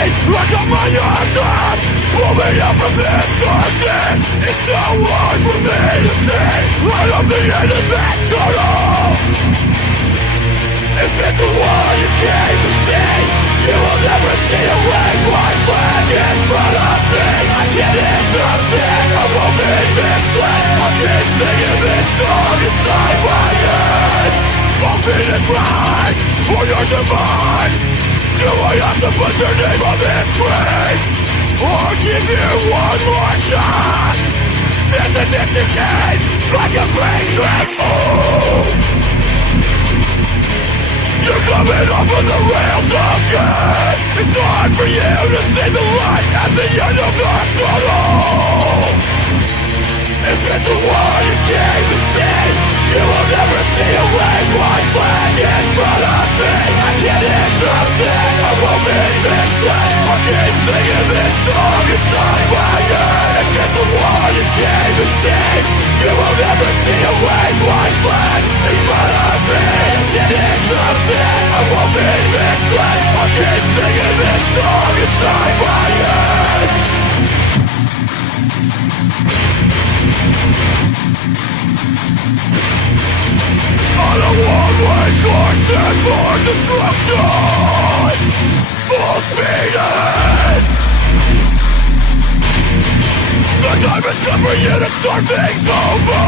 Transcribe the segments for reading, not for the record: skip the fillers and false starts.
I got my arms up, pull me up from this darkness. It's so hard for me to see light up the end of that tunnel. If it's a wall you came to see, you will never see a red white flag in front of me. I can't interpret, I won't be misled. I'll keep singing this song inside my head. I'll Phoenix rise, or your demise. Do I have to put your name on this grave? I'll give you one more shot. This addiction came like a freight train. Oh, you're coming off of the rails again. It's hard for you to see the light at the end of the tunnel. If it's a war you came to see, you will never see a red white flag in front of me. I can't interrupt it, I won't be misled. I'll keep singing this song inside my head. If it's a war you came to see, you will never see a red white flag in front of me. I can't interrupt it, I won't be misled. I'll keep singing this song inside my head. On a one-way course set for destruction, full speed ahead. The time has come for you to start things over.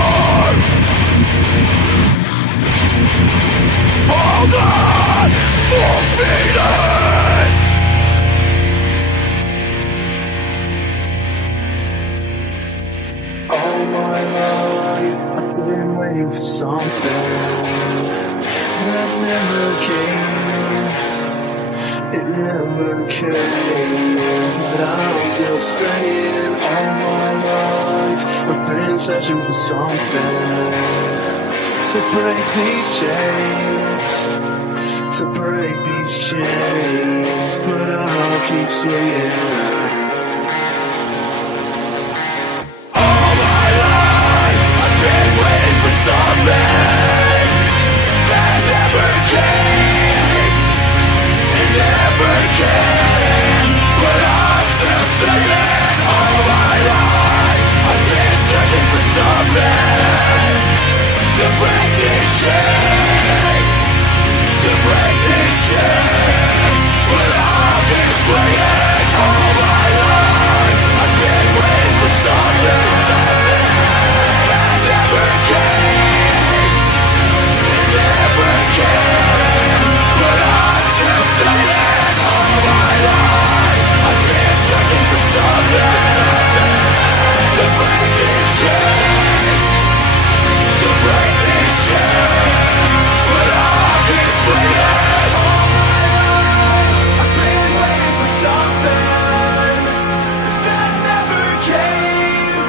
Hold on, full speed ahead. All my life I've been waiting for something that never came. It never came, but I'm still saying all my life I've been searching for something to break these chains, to break these chains, but I'll keep swinging. Something that never came, it never came, but I'm still singing all my life. I've been searching for something to break these chains, to break these chains, but I'll keep swinging all my life. I've been waiting for something that never came. But I'm still singing all my life. I've been searching for something to break these chains, to break these chains. But I'll keep swinging all my life. I've been waiting for something that never came.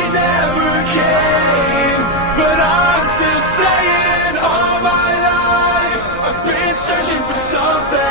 It never came. But I'm still saying all my life I've been searching for something